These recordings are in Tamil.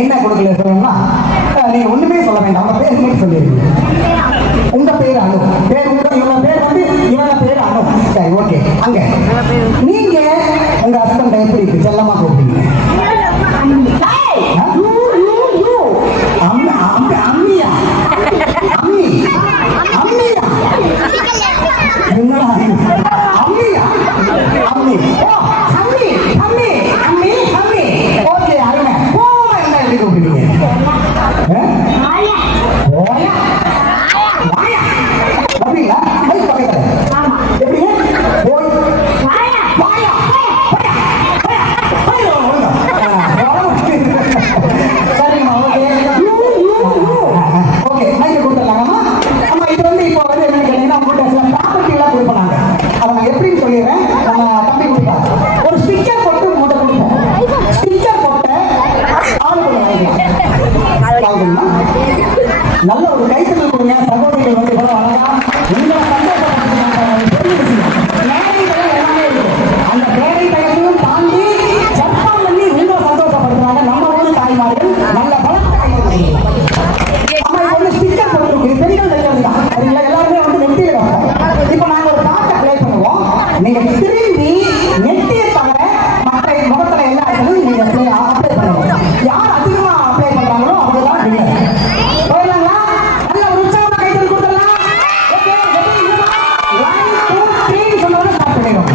என்ன கொடுக்கல சொல்லணும்னா நீங்க ஒண்ணுமே சொல்ல வேண்டாம், உங்க பேர் மட்டும் சொல்லிடுங்க. உங்க பேர் அனு, பேர் இவங்க பேர் வந்து இவங்க பேர் அனு. சரி ஓகே. அங்க நீங்க உங்க ஹஸ்பண்ட் எப்படி இருக்கு செல்லமா கூப்பிட்டீங்க? அம்மியா அம்மி அம்மியா என்னடா அம்மியா அம்மி ஓ அம்மி அம்மி அம்மி அம்மி ஓகே. அருமை. போமா என்ன எப்படி கூப்பிடுவீங்க? வாயா வாயா அப்படிங்களா? மைக் பக்கத்துல எப்படிங்க? போய் வாயா வாயா சரிங்கம்மா. ஓகே ஓகே மைக் கொடுத்துடலாங்கம்மா. அம்மா இது வந்து இப்போ வந்து என்ன கேட்டீங்கன்னா உங்கள்கிட்ட ப்ராப்பர்ட்டி எல்லாம் கொடுப்பாங்க. அதை நான் எப்படின்னு சொல்லிடுறேன். நம்ம தம்பி கொடுப்பாங்க. ஒரு ஸ்டிக்கர் போட்டு உங்கள்கிட்ட கொடுப்போம். ஸ்டிக்கர் போட்ட ஆள் கூட வாங்கிக்கலாம். நல்ல ஒரு கைத்தல் கொடுங்க. சகோதரிகள் வந்து எவ்வளவு அழகா உங்களை எல்லாமே இருக்கும். அந்த பேரை தயத்தையும் தாண்டி சட்டம் பண்ணி உங்களை சந்தோஷப்படுத்துறாங்க. நம்ம ஊர் தாய்மார்கள் நல்ல பலத்த கைது. அம்மா இது வந்து ஸ்டிக்கர் போட்டுருக்கு. பெண்கள் வைக்கிறது தான். சரிங்களா? எல்லாருமே வந்து நெட்டியிடும். இப்போ நாங்கள் ஒரு பாட்டை ப்ளே பண்ணுவோம். நீங்க திரும்பி நெட்டியை தவிர மற்ற முகத்துல எல்லா இடத்துலையும் நீங்க அப்ளை பண்ணுவோம். யார் அதிகமா அப்ளை பண்றாங்களோ அவங்க தான் வின்னர். போயிடலாங்களா? நல்ல ஒரு உற்சாகமா கைத்தறி கொடுத்துடலாம். ஓகே 1 2 3 சொன்னோட ஸ்டார்ட் பண்ணிடும்.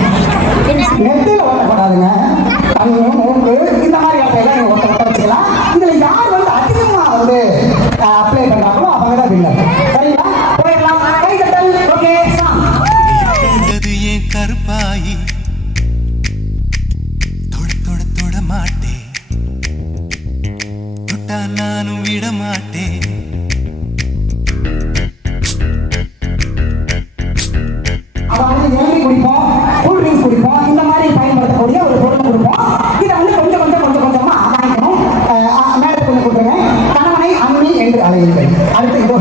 நெட்டில ஓட்டப்படாதுங்க. கண்ணு மூக்கு இந்த மாதிரி இடத்துல நீங்க ஓட்ட வச்சுக்கலாம். இதுல யார் வந்து அதிகமா வந்து அப்ளை பண்றாங்களோ அவங்க தான் வின்னர். சரிங்களா? போயிடலாம். கை தட்டல். ஓகே கருப்பாயி தொட தொட தொட மாட்டேன், தொட்டா நானும் விட மாட்டேன். அதாவது இளநீ குடிப்போம், கூல் ட்ரிங்க்ஸ் குடிப்போம், இந்த மாதிரி பயன்படுத்தக்கூடிய ஒரு பொருள் கொடுப்போம். இதை வந்து கொஞ்சம் கொஞ்சமா வாங்கிக்கணும். மேடம் கொஞ்சம் கொடுத்துருங்க. கணவனை அம்மி என்று அழையுங்கள். அடுத்து இதோ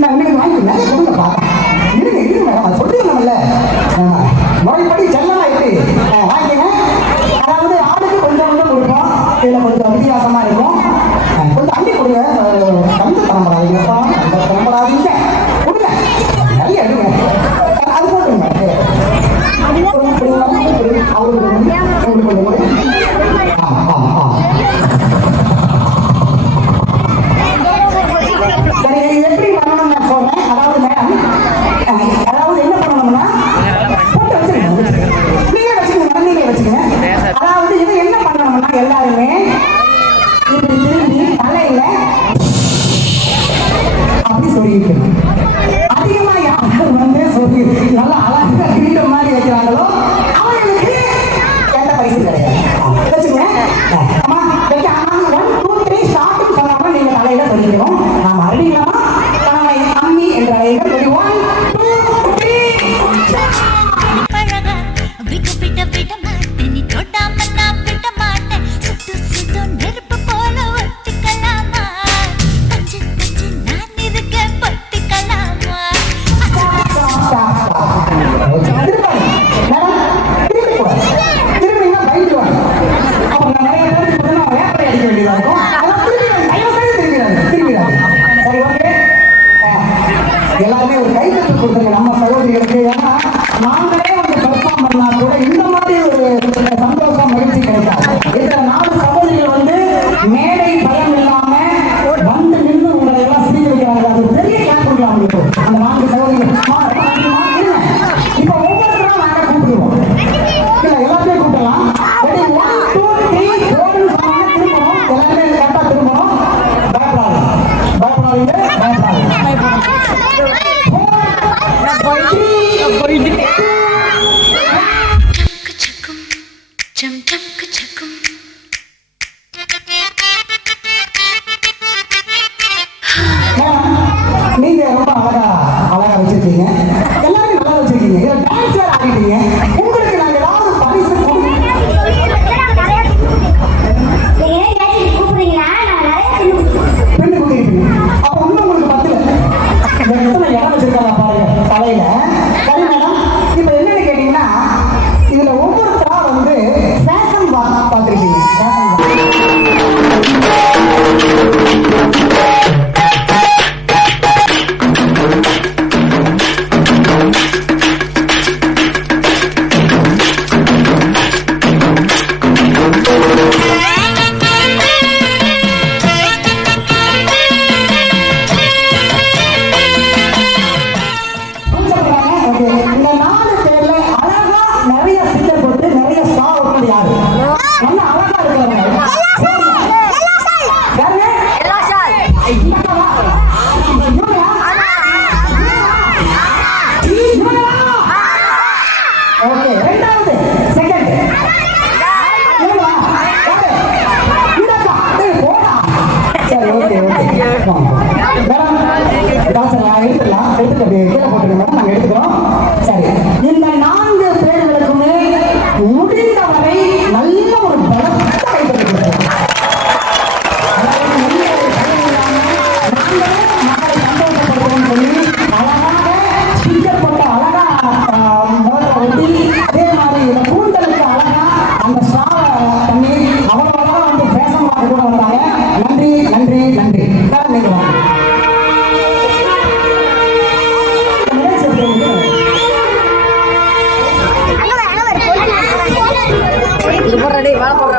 நான் இன்னைக்கு வாங்கி நிறைய கொடுங்க பார்த்தேன். இருங்க மேடம் சொல்லிடணும்ல. முறைப்படி செல்லமா எப்படி வாங்கிக்கங்க. அதாவது ஆளுக்கு கொஞ்சம் கொஞ்சம் கொடுப்போம். இதில் கொஞ்சம் வித்தியாசமா இருக்கும். கொஞ்சம் அள்ளி கொடுங்க. கண்டு தரம்படாதீங்க, தரம்படாதீங்க கொடுங்க. நிறைய எடுங்க. அது போட்டுருங்க. சரி எப்படி பண்ணணும் நான் சொல்றேன். அதாவது மேடம் அதாவது என்ன பண்ணணும்னா போட்டு வச்சுக்கணும். நீங்களே வச்சுக்கோங்க. அதாவது இது என்ன பண்ணணும்னா எல்லாருமே இந்த 4 பேர்ல அழகா நிறைய ஸ்டிக்கர் போட்டு நிறைய ஸ்டார் ஒட்டினது யாரு? நல்ல அழகா இருக்கிறவங்க யாருங்க? ஓகே, ரெண்டாவது செகண்ட் சரி, ஓகே ஓகே எடுத்துக்கலாம், எடுத்துக்க கீழே போட்டுருக்கோம், நாங்கள் எடுத்துக்கிறோம். சரி, இந்த 4 பேர்களுக்குமே முடிந்தவரை நல்ல ஒரு பலத்த கைத்தறிக்கிறோம். அதே மாதிரி இந்த கூந்தலுக்கு அழகா அந்த ஸ்டாரை பண்ணி அவ்வளவு அழகா வந்து பேச கூட வந்தாங்க. நன்றி நன்றி நன்றி. நீங்க வாங்க. இது போடுறா, டேய் வாழ போடுறா.